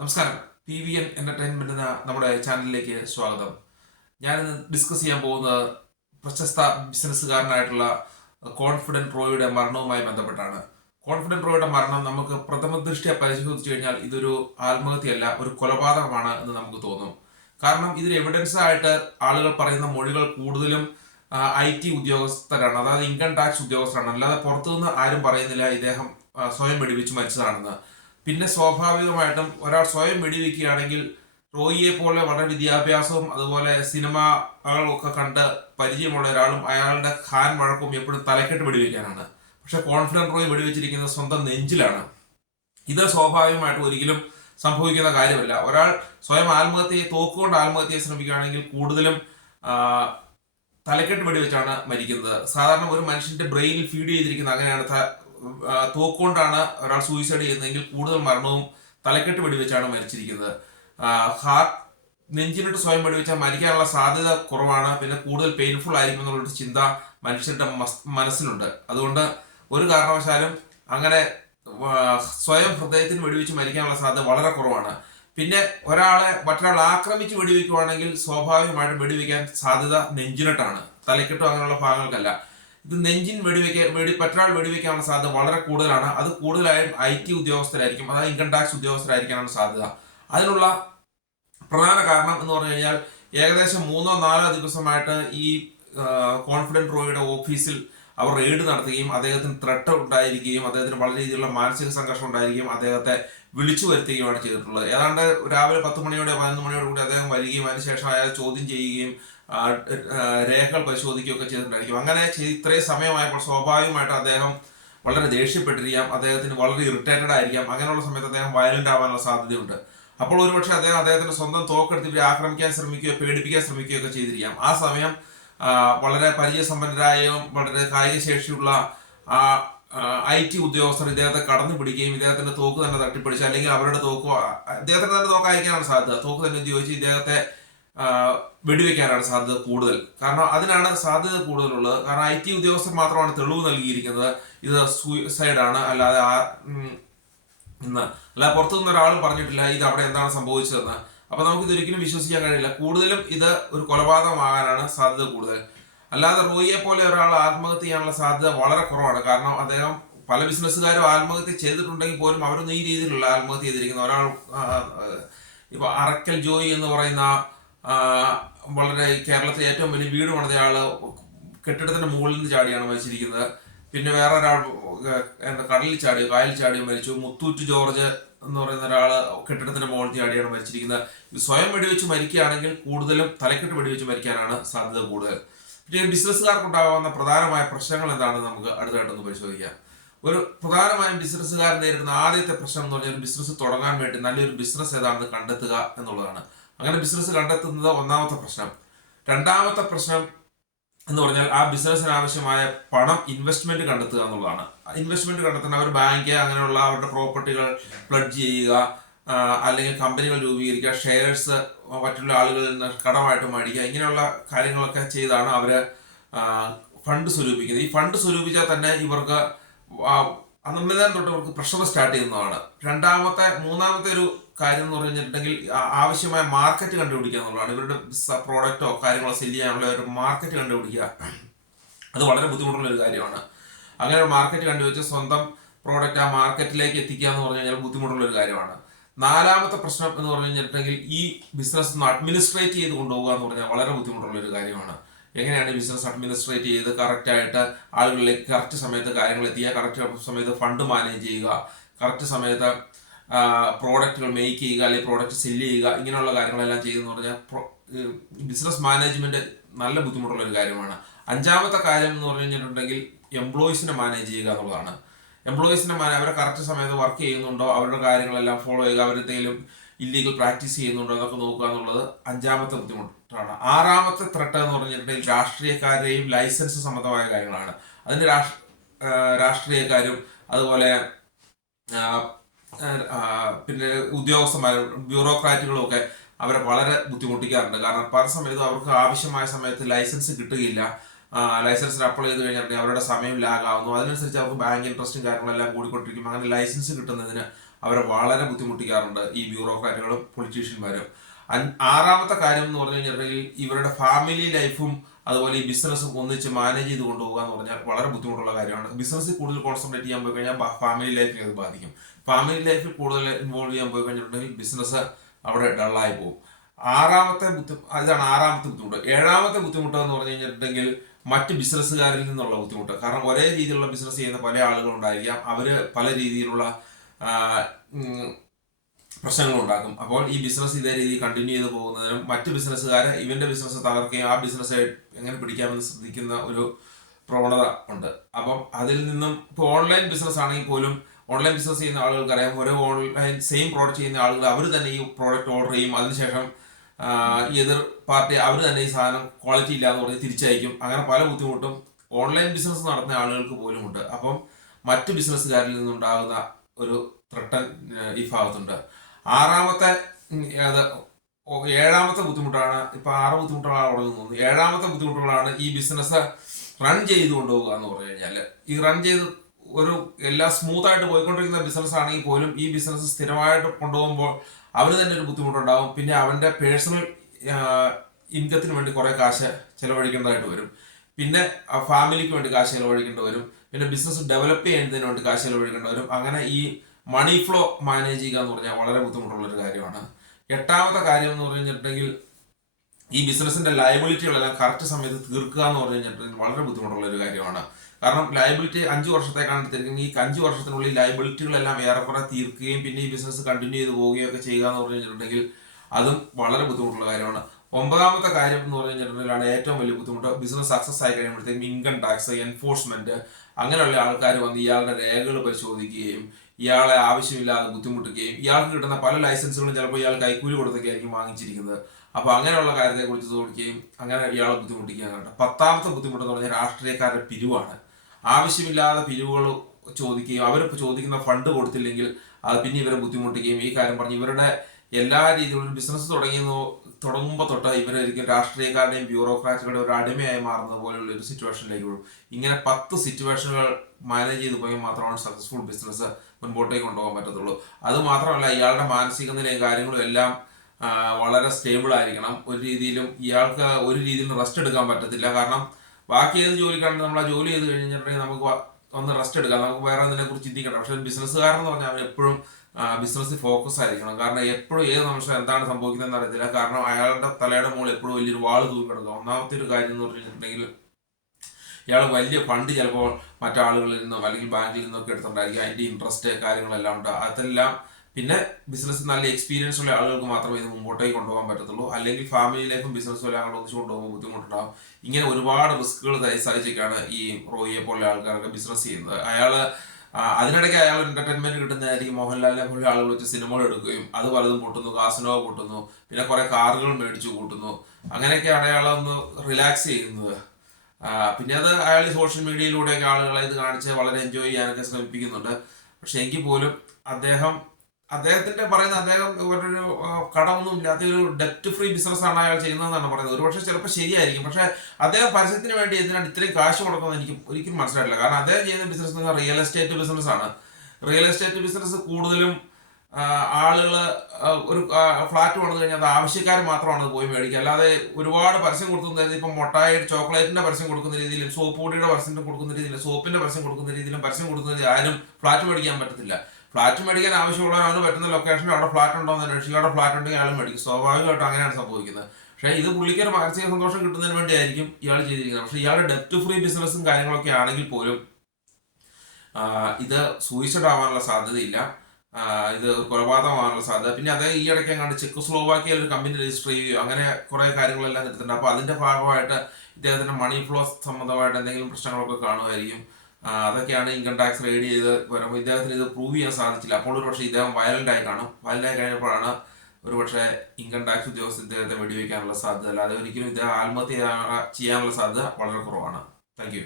നമസ്കാരം. PVN entertainment എന്ന നമ്മുടെ ചാനലിലേക്ക് സ്വാഗതം. ഞാനിന്ന് ഡിസ്കസ് ചെയ്യാൻ പോകുന്നത് പ്രശസ്ത ബിസിനസ്സുകാരനായിട്ടുള്ള കോൺഫിഡന്റ് റോയുടെ മരണവുമായി ബന്ധപ്പെട്ടാണ്. കോൺഫിഡന്റ് റോയുടെ മരണം നമുക്ക് പ്രഥമ ദൃഷ്ട്യാ പരിശോധിച്ചു കഴിഞ്ഞാൽ ഇതൊരു ആത്മഹത്യയല്ല, ഒരു കൊലപാതകമാണ് എന്ന് നമുക്ക് തോന്നും. കാരണം ഇതിന് എവിഡൻസ് ആയിട്ട് ആളുകൾ പറയുന്ന മൊഴികൾ കൂടുതലും IT ഉദ്യോഗസ്ഥരാണ്, അതായത് ഇൻകം ടാക്സ് ഉദ്യോഗസ്ഥരാണ്. അല്ലാതെ പുറത്തുനിന്ന് ആരും പറയുന്നില്ല ഇദ്ദേഹം സ്വയം വെടിവെച്ച് മരിച്ചതാണെന്ന്. പിന്നെ സ്വാഭാവികമായിട്ടും ഒരാൾ സ്വയം വെടിവെക്കുകയാണെങ്കിൽ റോയിയെ പോലെ വളരെ വിദ്യാഭ്യാസവും അതുപോലെ സിനിമകളൊക്കെ കണ്ട് പരിചയമുള്ള ഒരാളും അയാളുടെ ഖാൻ വഴക്കും എപ്പോഴും തലക്കെട്ട് വെടിവെക്കാനാണ്. പക്ഷെ കോൺഫിഡന്റ് റോയ് വെടിവെച്ചിരിക്കുന്നത് സ്വന്തം നെഞ്ചിലാണ്. ഇത് സ്വാഭാവികമായിട്ടും ഒരിക്കലും സംഭവിക്കുന്ന കാര്യമല്ല. ഒരാൾ സ്വയം തോക്കുകൊണ്ട് ആത്മഹത്യയെ ശ്രമിക്കുകയാണെങ്കിൽ കൂടുതലും തലക്കെട്ട് വെടിവെച്ചാണ് മരിക്കുന്നത്. സാധാരണ ഒരു മനുഷ്യന്റെ ബ്രെയിനിൽ ഫീഡ് ചെയ്തിരിക്കുന്ന അങ്ങനെയാണ്. തോക്കുകൊണ്ടാണ് ഒരാൾ സൂയിസൈഡ് ചെയ്യുന്നതെങ്കിൽ കൂടുതൽ മരണവും തലക്കെട്ട് വെടിവെച്ചാണ് മരിച്ചിരിക്കുന്നത്. ഹാർട്ട് നെഞ്ചിലിട്ട് സ്വയം വെടിവെച്ചാൽ മരിക്കാനുള്ള സാധ്യത കുറവാണ്. പിന്നെ കൂടുതൽ പെയിൻഫുൾ ആയിരിക്കും എന്നുള്ളൊരു ചിന്ത മനുഷ്യരുടെ മനസ്സിലുണ്ട്. അതുകൊണ്ട് ഒരു കാരണവശാലും അങ്ങനെ സ്വയം ഹൃദയത്തിന് വെടിവെച്ച് മരിക്കാനുള്ള സാധ്യത വളരെ കുറവാണ്. പിന്നെ മറ്റൊരാൾ ആക്രമിച്ച് വെടിവെക്കുകയാണെങ്കിൽ സ്വാഭാവികമായിട്ടും വെടിവെക്കാൻ സാധ്യത നെഞ്ചിനിട്ടാണ്, തലക്കെട്ടോ അങ്ങനെയുള്ള ഭാഗങ്ങൾക്കല്ല. ഇത് നെഞ്ചിൻ മറ്റൊരാൾ വെടിവെക്കാനുള്ള സാധ്യത വളരെ കൂടുതലാണ്. അത് കൂടുതലായും IT ഉദ്യോഗസ്ഥരായിരിക്കും, അതായത് ഇൻകം ടാക്സ് ഉദ്യോഗസ്ഥരായിരിക്കാനാണ് സാധ്യത. അതിനുള്ള പ്രധാന കാരണം എന്ന് പറഞ്ഞു കഴിഞ്ഞാൽ ഏകദേശം 3-4 ദിവസമായിട്ട് ഈ കോൺഫിഡന്റ് റോയുടെ ഓഫീസിൽ അവർ റെയ്ഡ് നടത്തുകയും അദ്ദേഹത്തിന് ത്രെട്ട് ഉണ്ടായിരിക്കുകയും അദ്ദേഹത്തിന് വളരെ രീതിയിലുള്ള മാനസിക സംഘർഷം ഉണ്ടായിരിക്കുകയും അദ്ദേഹത്തെ വിളിച്ചു വരുത്തുകയുമാണ് ചെയ്തിട്ടുള്ളത്. ഏതാണ്ട് രാവിലെ 10 മണിയോടെ 11 മണിയോട് കൂടി അദ്ദേഹം വരികയും അതിനുശേഷം അയാൾ ചോദ്യം ചെയ്യുകയും രേഖകൾ പരിശോധിക്കുകയൊക്കെ ചെയ്തിട്ടുണ്ടായിരിക്കും. അങ്ങനെ ഇത്രയും സമയമായപ്പോൾ സ്വാഭാവികമായിട്ടും അദ്ദേഹം വളരെ ദേഷ്യപ്പെട്ടിരിക്കാം, അദ്ദേഹത്തിന് വളരെ ഇറിറ്റേറ്റഡ് ആയിരിക്കാം. അങ്ങനെയുള്ള സമയത്ത് അദ്ദേഹം വയലന്റ് ആവാനുള്ള സാധ്യതയുണ്ട്. അപ്പോൾ ഒരുപക്ഷെ അദ്ദേഹത്തിന്റെ സ്വന്തം തോക്കെടുത്ത് ഇവരെ ആക്രമിക്കാൻ ശ്രമിക്കുകയോ പേടിപ്പിക്കാൻ ശ്രമിക്കുകയോ ഒക്കെ ചെയ്തിരിക്കാം. ആ സമയം വളരെ പരിചയസമ്പന്നരായും വളരെ കായിക ശേഷിയുള്ള IT ഉദ്യോഗസ്ഥർ ഇദ്ദേഹത്തെ കടന്നു പിടിക്കുകയും ഇദ്ദേഹത്തിന്റെ തോക്ക് തന്നെ തട്ടിപ്പിടിച്ച്, അല്ലെങ്കിൽ അവരുടെ ഇദ്ദേഹത്തിന്റെ തന്നെ തോക്കായിരിക്കാനാണ് സാധ്യത, തോക്ക് തന്നെ ഉപയോഗിച്ച് ഇദ്ദേഹത്തെ വെടിവെക്കാനാണ് സാധ്യത കൂടുതൽ. കാരണം അതിനാണ് സാധ്യത കൂടുതലുള്ളത്. കാരണം IT ഉദ്യോഗസ്ഥർ മാത്രമാണ് തെളിവ് നൽകിയിരിക്കുന്നത് ഇത് സൂയിസൈഡാണ്, അല്ലാതെ പുറത്തുനിന്ന് ഒരാളും പറഞ്ഞിട്ടില്ല ഇത് അവിടെ എന്താണ് സംഭവിച്ചതെന്ന്. അപ്പൊ നമുക്ക് ഇതൊരിക്കലും വിശ്വസിക്കാൻ കഴിയില്ല. കൂടുതലും ഇത് ഒരു കൊലപാതകമാകാനാണ് സാധ്യത കൂടുതൽ. അല്ലാതെ റോയിയെ പോലെ ഒരാൾ ആത്മഹത്യ ചെയ്യാനുള്ള സാധ്യത വളരെ കുറവാണ്. കാരണം അദ്ദേഹം പല ബിസിനസ്സുകാരും ആത്മഹത്യ ചെയ്തിട്ടുണ്ടെങ്കിൽ പോലും അവരൊന്നും ഈ രീതിയിലുള്ള ആത്മഹത്യ ചെയ്തിരിക്കുന്ന ഒരാൾ ഇപ്പൊ അറക്കൽ ജോയി എന്ന് പറയുന്ന വളരെ കേരളത്തിലെ ഏറ്റവും വലിയ വീട് പണിതയാള് കെട്ടിടത്തിന്റെ മുകളിൽ നിന്ന് ചാടിയാണ് മരിച്ചിരിക്കുന്നത്. പിന്നെ വേറെ ഒരാൾ കായലിൽ ചാടിയോ മരിച്ചു. മുത്തൂറ്റ് ജോർജ് എന്ന് പറയുന്ന ഒരാള് കെട്ടിടത്തിന്റെ മുകളിൽ ചാടിയാണ് മരിച്ചിരിക്കുന്നത്. സ്വയം വെടിവെച്ച് മരിക്കുകയാണെങ്കിൽ കൂടുതലും തലക്കെട്ട് വെടിവെച്ച് മരിക്കാനാണ് സാധ്യത കൂടുതൽ. പിന്നെ ബിസിനസ്സുകാർക്കുണ്ടാകാവുന്ന പ്രധാനമായ പ്രശ്നങ്ങൾ എന്താണെന്ന് നമുക്ക് അടുത്തായിട്ടൊന്ന് പരിശോധിക്കാം. ഒരു പ്രധാനമായും ബിസിനസ്സുകാർ നേരിടുന്ന ആദ്യത്തെ പ്രശ്നം എന്ന് പറഞ്ഞാൽ ബിസിനസ് തുടങ്ങാൻ വേണ്ടി നല്ലൊരു ബിസിനസ് ഏതാണെന്ന് കണ്ടെത്തുക എന്നുള്ളതാണ്. അങ്ങനെ ബിസിനസ് കണ്ടെത്തുന്നത് ഒന്നാമത്തെ പ്രശ്നം. രണ്ടാമത്തെ പ്രശ്നം എന്ന് പറഞ്ഞാൽ ആ ബിസിനസ്സിന് ആവശ്യമായ പണം, ഇൻവെസ്റ്റ്മെന്റ് കണ്ടെത്തുക എന്നുള്ളതാണ്. ഇൻവെസ്റ്റ്മെന്റ് കണ്ടെത്താൻ അവർ ബാങ്ക് അങ്ങനെയുള്ള അവരുടെ പ്രോപ്പർട്ടികൾ പ്ലഡ്ജ് ചെയ്യുക, അല്ലെങ്കിൽ കമ്പനികൾ രൂപീകരിക്കുക, ഷെയർസ് മറ്റുള്ള ആളുകളിൽ നിന്ന് കടമായിട്ട് മേടിക്കുക, ഇങ്ങനെയുള്ള കാര്യങ്ങളൊക്കെ ചെയ്താണ് അവര് ഫണ്ട് സ്വരൂപിക്കുന്നത്. ഈ ഫണ്ട് സ്വരൂപിച്ചാൽ തന്നെ ഇവർക്ക് അന്നേരം തൊട്ട് ഇവർക്ക് പ്രഷർ സ്റ്റാർട്ട് ചെയ്യുന്നതാണ്. മൂന്നാമത്തെ ഒരു കാര്യം എന്ന് പറഞ്ഞിട്ടുണ്ടെങ്കിൽ ആവശ്യമായ മാർക്കറ്റ് കണ്ടുപിടിക്കുക എന്നുള്ളതാണ്. ഇവരുടെ പ്രോഡക്റ്റോ കാര്യങ്ങളോ സെല് ചെയ്യാനുള്ള ഒരു മാർക്കറ്റ് കണ്ടുപിടിക്കുക, അത് വളരെ ബുദ്ധിമുട്ടുള്ള ഒരു കാര്യമാണ്. അങ്ങനെ ഒരു മാർക്കറ്റ് കണ്ടുപിടിച്ച് സ്വന്തം പ്രോഡക്റ്റ് ആ മാർക്കറ്റിലേക്ക് എത്തിക്കുക എന്ന് പറഞ്ഞു കഴിഞ്ഞാൽ ബുദ്ധിമുട്ടുള്ള ഒരു കാര്യമാണ്. നാലാമത്തെ പ്രശ്നം എന്ന് പറഞ്ഞു കഴിഞ്ഞിട്ടുണ്ടെങ്കിൽ ഈ ബിസിനസ് ഒന്ന് അഡ്മിനിസ്ട്രേറ്റ് ചെയ്ത് കൊണ്ടുപോകുക എന്ന് പറഞ്ഞാൽ വളരെ ബുദ്ധിമുട്ടുള്ള ഒരു കാര്യമാണ്. എങ്ങനെയാണ് ബിസിനസ് അഡ്മിനിസ്ട്രേറ്റ് ചെയ്ത് കറക്റ്റായിട്ട് ആളുകളിലേക്ക് കറക്റ്റ് സമയത്ത് കാര്യങ്ങൾ എത്തിക്കുക, കറക്റ്റ് സമയത്ത് ഫണ്ട് മാനേജ് ചെയ്യുക, കറക്റ്റ് സമയത്ത് പ്രോഡക്റ്റുകൾ മേക്ക് ചെയ്യുക, അല്ലെങ്കിൽ പ്രോഡക്റ്റ് സെല്ല് ചെയ്യുക, ഇങ്ങനെയുള്ള കാര്യങ്ങളെല്ലാം ചെയ്തെന്ന് പറഞ്ഞാൽ ബിസിനസ് മാനേജ്മെന്റ് നല്ല ബുദ്ധിമുട്ടുള്ള ഒരു കാര്യമാണ്. അഞ്ചാമത്തെ കാര്യം എന്ന് പറഞ്ഞു കഴിഞ്ഞിട്ടുണ്ടെങ്കിൽ എംപ്ലോയീസിനെ മാനേജ് ചെയ്യുക എന്നുള്ളതാണ്. അവരെ കറക്റ്റ് സമയത്ത് വർക്ക് ചെയ്യുന്നുണ്ടോ, അവരുടെ കാര്യങ്ങളെല്ലാം ഫോളോ ചെയ്യുക, അവരെന്തെങ്കിലും ഇല്ലീഗൽ പ്രാക്ടീസ് ചെയ്യുന്നുണ്ടോ എന്നൊക്കെ നോക്കുക എന്നുള്ളത് അഞ്ചാമത്തെ ബുദ്ധിമുട്ടാണ്. ആറാമത്തെ ത്രെട്ട് എന്ന് പറഞ്ഞിട്ടുണ്ടെങ്കിൽ രാഷ്ട്രീയക്കാരെയും ലൈസൻസ് സംബന്ധമായ കാര്യങ്ങളാണ്. അതിന്റെ രാഷ്ട്രീയക്കാരും അതുപോലെ പിന്നെ ഉദ്യോഗസ്ഥന്മാരും ബ്യൂറോക്രാറ്റുകളും ഒക്കെ അവരെ വളരെ ബുദ്ധിമുട്ടിക്കാറുണ്ട്. കാരണം പല സമയത്തും അവർക്ക് ആവശ്യമായ സമയത്ത് ലൈസൻസ് കിട്ടുകയില്ല. ലൈസൻസിന് അപ്ലൈ ചെയ്ത് കഴിഞ്ഞിട്ടുണ്ടെങ്കിൽ അവരുടെ സമയം ലാഗ് ആവുന്നു. അതിനനുസരിച്ച് അവർക്ക് ബാങ്ക് ഇൻട്രസ്റ്റും കാര്യങ്ങളെല്ലാം കൂടിക്കൊണ്ടിരിക്കും. അങ്ങനെ ലൈസൻസ് കിട്ടുന്നതിന് അവരെ വളരെ ബുദ്ധിമുട്ടിക്കാറുണ്ട് ഈ ബ്യൂറോക്രാറ്റുകളും പൊളിറ്റീഷ്യന്മാരും. ആറാമത്തെ കാര്യം എന്ന് പറഞ്ഞു കഴിഞ്ഞിട്ടുണ്ടെങ്കിൽ ഇവരുടെ ഫാമിലി ലൈഫും അതുപോലെ ഈ ബിസിനസ്സും ഒന്നിച്ച് മാനേജ് ചെയ്ത് കൊണ്ടുപോകുക എന്ന് പറഞ്ഞാൽ വളരെ ബുദ്ധിമുട്ടുള്ള കാര്യമാണ്. ബിസിനസ്സിൽ കൂടുതൽ കോൺസെൻട്രേറ്റ് ചെയ്യാൻ പോയി കഴിഞ്ഞാൽ ഫാമിലി ലൈഫിനെ അത് ബാധിക്കും. ഫാമിലി ലൈഫിൽ കൂടുതൽ ഇൻവോൾവ് ചെയ്യാൻ പോയി കഴിഞ്ഞിട്ടുണ്ടെങ്കിൽ ബിസിനസ് അവിടെ ഡള്ളായി പോകും. ഇതാണ് ആറാമത്തെ ബുദ്ധിമുട്ട്. ഏഴാമത്തെ ബുദ്ധിമുട്ട് എന്ന് പറഞ്ഞു കഴിഞ്ഞിട്ടുണ്ടെങ്കിൽ മറ്റ് ബിസിനസ്സുകാരിൽ നിന്നുള്ള ബുദ്ധിമുട്ട്. കാരണം ഒരേ രീതിയിലുള്ള ബിസിനസ് ചെയ്യുന്ന പല ആളുകളുണ്ടായിരിക്കാം, അവര് പല രീതിയിലുള്ള പ്രശ്നങ്ങളുണ്ടാക്കും. അപ്പോൾ ഈ ബിസിനസ് ഇതേ രീതിയിൽ കണ്ടിന്യൂ ചെയ്ത് പോകുന്നതിനും മറ്റ് ബിസിനസ്സുകാരെ ഇവന്റെ ബിസിനസ് തകർക്കുകയും ആ ബിസിനസ് എങ്ങനെ പിടിക്കാമെന്ന് ശ്രദ്ധിക്കുന്ന ഒരു പ്രവണത ഉണ്ട്. അപ്പം അതിൽ നിന്നും ഇപ്പോൾ ഓൺലൈൻ ബിസിനസ് ആണെങ്കിൽ പോലും ഓൺലൈൻ ബിസിനസ് ചെയ്യുന്ന ആളുകൾക്കറിയാം, ഓരോ ഓൺലൈൻ സെയിം പ്രോഡക്റ്റ് ചെയ്യുന്ന ആളുകൾ അവർ തന്നെ ഈ പ്രോഡക്റ്റ് ഓർഡർ ചെയ്യും. അതിനുശേഷം എതിർ പാർട്ടി അവർ തന്നെ ഈ സാധനം ക്വാളിറ്റി ഇല്ലാന്ന് പറഞ്ഞ് തിരിച്ചയക്കും. അങ്ങനെ പല ബുദ്ധിമുട്ടും ഓൺലൈൻ ബിസിനസ് നടത്തുന്ന ആളുകൾക്ക് പോലും ഉണ്ട്. അപ്പം മറ്റ് ബിസിനസ്സുകാരിൽ നിന്നുണ്ടാകുന്ന ഒരു ത്രട്ടൻ ഈ ഭാഗത്തുണ്ട്. ഏഴാമത്തെ ബുദ്ധിമുട്ടാണ്. ഇപ്പൊ 6 ബുദ്ധിമുട്ടുകളാണ് തുടങ്ങുന്നത്. ഏഴാമത്തെ ബുദ്ധിമുട്ടുകളാണ് ഈ ബിസിനസ് റൺ ചെയ്ത് കൊണ്ടുപോകുക എന്ന് പറഞ്ഞു കഴിഞ്ഞാല്. ഈ റൺ ചെയ്ത് എല്ലാം സ്മൂത്ത് ആയിട്ട് പോയിക്കൊണ്ടിരിക്കുന്ന ബിസിനസ് ആണെങ്കിൽ പോലും ഈ ബിസിനസ് സ്ഥിരമായിട്ട് കൊണ്ടുപോകുമ്പോൾ അവന് തന്നെ ഒരു ബുദ്ധിമുട്ടുണ്ടാവും. പിന്നെ അവന്റെ പേഴ്സണൽ ഇൻകത്തിന് വേണ്ടി കുറെ കാശ് ചെലവഴിക്കേണ്ടതായിട്ട് വരും. പിന്നെ ഫാമിലിക്ക് വേണ്ടി കാശ് ചെലവഴിക്കേണ്ടി വരും. പിന്നെ ബിസിനസ് ഡെവലപ്പ് ചെയ്യുന്നതിന് വേണ്ടി കാശ് ചെലവഴിക്കേണ്ടി വരും. അങ്ങനെ ഈ മണി ഫ്ലോ മാനേജ് ചെയ്യുക എന്ന് പറഞ്ഞാൽ വളരെ ബുദ്ധിമുട്ടുള്ള ഒരു കാര്യമാണ്. എട്ടാമത്തെ കാര്യം എന്ന് പറഞ്ഞു കഴിഞ്ഞിട്ടുണ്ടെങ്കിൽ ഈ ബിസിനസിന്റെ ലയബിലിറ്റികളെല്ലാം കറക്റ്റ് സമയത്ത് തീർക്കുക എന്ന് പറഞ്ഞു കഴിഞ്ഞിട്ടുണ്ടെങ്കിൽ വളരെ ബുദ്ധിമുട്ടുള്ള ഒരു കാര്യമാണ്. കാരണം ലയബിലിറ്റി 5 വർഷത്തേക്കാണ് എടുത്തിരിക്കുന്നത്. ഈ 5 വർഷത്തിനുള്ളിൽ ലയബിലിറ്റികളെല്ലാം ഏറെക്കുറെ തീർക്കുകയും പിന്നെ ഈ ബിസിനസ് കണ്ടിന്യൂ ചെയ്ത് പോവുകയും ഒക്കെ ചെയ്യുക എന്ന് പറഞ്ഞു കഴിഞ്ഞിട്ടുണ്ടെങ്കിൽ അതും വളരെ ബുദ്ധിമുട്ടുള്ള കാര്യമാണ്. 9ാമത്തെ കാര്യം എന്ന് പറഞ്ഞു കഴിഞ്ഞിട്ടുണ്ടെങ്കിലാണ് ഏറ്റവും വലിയ ബുദ്ധിമുട്ട്. ബിസിനസ് സക്സസ് ആയി കഴിയുമ്പോഴത്തേക്കും ഇൻകം ടാക്സ്, എൻഫോഴ്സ്മെന്റ് അങ്ങനെയുള്ള ആൾക്കാർ വന്ന് ഇയാളുടെ രേഖകൾ പരിശോധിക്കുകയും ഇയാളെ ആവശ്യമില്ലാതെ ബുദ്ധിമുട്ടുകയും ഇയാൾക്ക് കിട്ടുന്ന പല ലൈസൻസുകളും ചിലപ്പോൾ ഇയാൾ കൈക്കൂലി കൊടുത്തൊക്കെ ആയിരിക്കും വാങ്ങിച്ചിരിക്കുന്നത്. അപ്പോൾ അങ്ങനെയുള്ള കാര്യത്തെ കുറിച്ച് ചോദിക്കുകയും അങ്ങനെ ഇയാളെ ബുദ്ധിമുട്ടിക്കുകയും കണ്ടു. 10ാമത്തെ ബുദ്ധിമുട്ട് എന്ന് പറഞ്ഞാൽ രാഷ്ട്രീയക്കാരുടെ പിരിവാണ്. ആവശ്യമില്ലാതെ പിരിവുകൾ ചോദിക്കുകയും അവരിപ്പോൾ ചോദിക്കുന്ന ഫണ്ട് കൊടുത്തില്ലെങ്കിൽ അത് പിന്നെ ഇവരെ ബുദ്ധിമുട്ടിക്കുകയും ഈ കാര്യം പറഞ്ഞ് ഇവരുടെ എല്ലാ രീതിയിലും ബിസിനസ് തുടങ്ങുമ്പോൾ തൊട്ട് ഇവരൊരിക്കലും രാഷ്ട്രീയക്കാരുടെയും ബ്യൂറോക്രാറ്റുകളുടെ ഒരു അടിമയായി മാറുന്നത് പോലെയുള്ള ഒരു സിറ്റുവേഷനിലേക്ക് വരും. ഇങ്ങനെ 10 സിറ്റുവേഷനുകൾ മാനേജ് ചെയ്ത് പോയി മാത്രമാണ് സക്സസ്ഫുൾ ബിസിനസ് മുൻപോട്ടേക്ക് കൊണ്ടുപോകാൻ പറ്റത്തുള്ളൂ. അത് മാത്രമല്ല ഇയാളുടെ മാനസിക നിലയും കാര്യങ്ങളും എല്ലാം വളരെ സ്റ്റേബിൾ ആയിരിക്കണം. ഇയാൾക്ക് ഒരു രീതിയിൽ റെസ്റ്റ് എടുക്കാൻ പറ്റത്തില്ല. കാരണം ബാക്കി ഏത് ജോലിക്കാണെങ്കിൽ നമ്മൾ ആ ജോലി ചെയ്ത് കഴിഞ്ഞിട്ടുണ്ടെങ്കിൽ നമുക്ക് ഒന്ന് റെസ്റ്റ് എടുക്കാം, നമുക്ക് വേറെ അതിനെ കുറിച്ച് ചിന്തിക്കണം. പക്ഷെ ഒരു ബിസിനസ്സുകാരൻ എന്ന് പറഞ്ഞാൽ അവൻ എപ്പോഴും ബിസിനസ്സിൽ ഫോക്കസ് ആയിരിക്കണം. കാരണം എപ്പോഴും ഏത് നിമിഷം എന്താണ് സംഭവിക്കുന്നതെന്ന് അറിയത്തില്ല. കാരണം അയാളുടെ തലയുടെ മുകളിൽ എപ്പോഴും വലിയൊരു വാള് തൂക്കി കിടക്കുക. ഒന്നാമത്തെ ഒരു കാര്യം എന്ന് പറഞ്ഞിട്ടുണ്ടെങ്കിൽ ഇയാൾ വലിയ ഫണ്ട് ചിലപ്പോൾ മറ്റാളുകളിൽ നിന്നും അല്ലെങ്കിൽ ബാങ്കിൽ നിന്നൊക്കെ എടുത്തിട്ടുണ്ടായിരിക്കും. അതിൻ്റെ ഇൻട്രസ്റ്റ് കാര്യങ്ങളെല്ലാം ഉണ്ട്. അതെല്ലാം പിന്നെ ബിസിനസ് നല്ല എക്സ്പീരിയൻസ് ഉള്ള ആളുകൾക്ക് മാത്രമേ ഇത് മുമ്പോട്ടേക്ക് കൊണ്ടുപോകാൻ പറ്റത്തുള്ളൂ. അല്ലെങ്കിൽ ഫാമിലി ലൈഫും ബിസിനസ്സും എല്ലാം കൂടെ ഒന്നിച്ച് കൊണ്ടുപോകുമ്പോൾ ബുദ്ധിമുട്ടുണ്ടാകും. ഇങ്ങനെ ഒരുപാട് റിസ്കുകൾ സഹിച്ചൊക്കെയാണ് ഈ റോയിയെ പോലെ ആൾക്കാരൊക്കെ ബിസിനസ് ചെയ്യുന്നത്. അതിനിടയ്ക്ക് അയാൾ എന്റർടൈൻമെന്റ് കിട്ടുന്നതായിരിക്കും. മോഹൻലാലിനെ പോലെ ആളുകൾ വെച്ച് സിനിമകൾ എടുക്കുകയും അത് പലതും പൊട്ടുന്നു, കാസിനോ പൊട്ടുന്നു, പിന്നെ കുറെ കാറുകൾ മേടിച്ചു കൂട്ടുന്നു. അങ്ങനെയൊക്കെയാണ് അയാൾ ഒന്ന് റിലാക്സ് ചെയ്യുന്നത്. പിന്നെ അത് അയാൾ ഈ സോഷ്യൽ മീഡിയയിലൂടെയൊക്കെ ആളുകളെ ഇത് കാണിച്ച് വളരെ എൻജോയ് ചെയ്യാനൊക്കെ ശ്രമിപ്പിക്കുന്നുണ്ട്. പക്ഷെ എങ്കിൽ പോലും അദ്ദേഹം ഒരു കടമൊന്നും ഇല്ലാത്ത ഒരു ഡെപ്റ്റ് ഫ്രീ ബിസിനസ് ആണ് അയാൾ ചെയ്യുന്നതെന്നാണ് പറയുന്നത്. ഒരുപക്ഷെ ചിലപ്പോൾ ശരിയായിരിക്കും. പക്ഷെ അദ്ദേഹം പരസ്യത്തിന് വേണ്ടി എന്തിനാണ് ഇത്രയും കാശ് കൊടുക്കുന്നത് എനിക്ക് ഒരിക്കലും മനസ്സിലായില്ല. കാരണം അദ്ദേഹം ചെയ്യുന്ന ബിസിനസ് എന്ന് പറഞ്ഞാൽ റിയൽ എസ്റ്റേറ്റ് ബിസിനസ് ആണ്. റിയൽ എസ്റ്റേറ്റ് ബിസിനസ് കൂടുതലും ആളുകൾ ഒരു ഫ്ലാറ്റ് പണിത് കഴിഞ്ഞാൽ അത് ആവശ്യക്കാർ മാത്രമാണ് അത് പോയി മേടിക്കുക. അല്ലാതെ ഒരുപാട് പരസ്യം കൊടുക്കുന്ന ഇപ്പം ചോക്ലേറ്റിന്റെ പരസ്യം കൊടുക്കുന്ന രീതിയിലും സോപ്പ് പൊടിയുടെ പരസ്യം കൊടുക്കുന്ന രീതിയിലും സോപ്പിന്റെ പരസ്യം കൊടുക്കുന്ന രീതിയിലും പരസ്യം കൊടുക്കുന്ന രീതിയിൽ ആരും ഫ്ലാറ്റ് മേടിക്കാൻ പറ്റത്തില്ല. ഫ്ലാറ്റ് മേടിക്കാൻ ആവശ്യമുള്ള അവന് പറ്റുന്ന ലൊക്കേഷനിൽ അവിടെ ഫ്ലാറ്റ് ഉണ്ടോ എന്ന് അന്വേഷിക്കുക. അവിടെ ഫ്ലാറ്റ് ഉണ്ടെങ്കിൽ അയാൾ മേടിക്കും. സ്വാഭാവികമായിട്ടും അങ്ങനെയാണ് സംഭവിക്കുന്നത്. പക്ഷേ ഇത് പുള്ളിക്കൊരു മാനസിക സന്തോഷം കിട്ടുന്നതിന് വേണ്ടിയായിരിക്കും ഇയാൾ ചെയ്തിരിക്കുന്നത്. പക്ഷേ ഇയാളുടെ ഡെപ്റ്റ് ഫ്രീ ബിസിനസ്സും കാര്യങ്ങളൊക്കെ ആണെങ്കിൽ പോലും ഇത് സൂയിസൈഡ് ആവാനുള്ള സാധ്യതയില്ല. ഇത് കൊലപാതകമാകാനുള്ള സാധ്യത. പിന്നെ അതേ ഈ ഇടയ്ക്ക് അങ്ങാണ്ട് ചെക്കോസ്ലോവാക്കിയയിൽ ഒരു കമ്പനി രജിസ്റ്റർ ചെയ്യുകയോ അങ്ങനെ കുറെ കാര്യങ്ങളെല്ലാം എടുത്തിട്ടുണ്ട്. അപ്പോൾ അതിന്റെ ഭാഗമായിട്ട് ഇദ്ദേഹത്തിന്റെ മണി ഫ്ലോ സംബന്ധമായിട്ട് എന്തെങ്കിലും പ്രശ്നങ്ങളൊക്കെ കാണുമായിരിക്കും. അതൊക്കെയാണ് ഇൻകം ടാക്സ് റെയ്ഡ് ചെയ്ത് വരുമ്പോൾ ഇദ്ദേഹത്തിന് ഇത് പ്രൂവ് ചെയ്യാൻ സാധിച്ചില്ല. അപ്പോൾ ഒരു പക്ഷേ ഇദ്ദേഹം വയലന്റ് ആയി കാണും. വയലന്റ് ആയി കഴിഞ്ഞപ്പോഴാണ് ഒരുപക്ഷെ ഇൻകം ടാക്സ് ഉദ്യോഗസ്ഥർ ഇദ്ദേഹത്തെ വെടിവെക്കാനുള്ള സാധ്യത. അല്ലാതെ ഒരിക്കലും ഇദ്ദേഹം ആത്മഹത്യ ചെയ്യാനുള്ള സാധ്യത വളരെ കുറവാണ്. Thank you.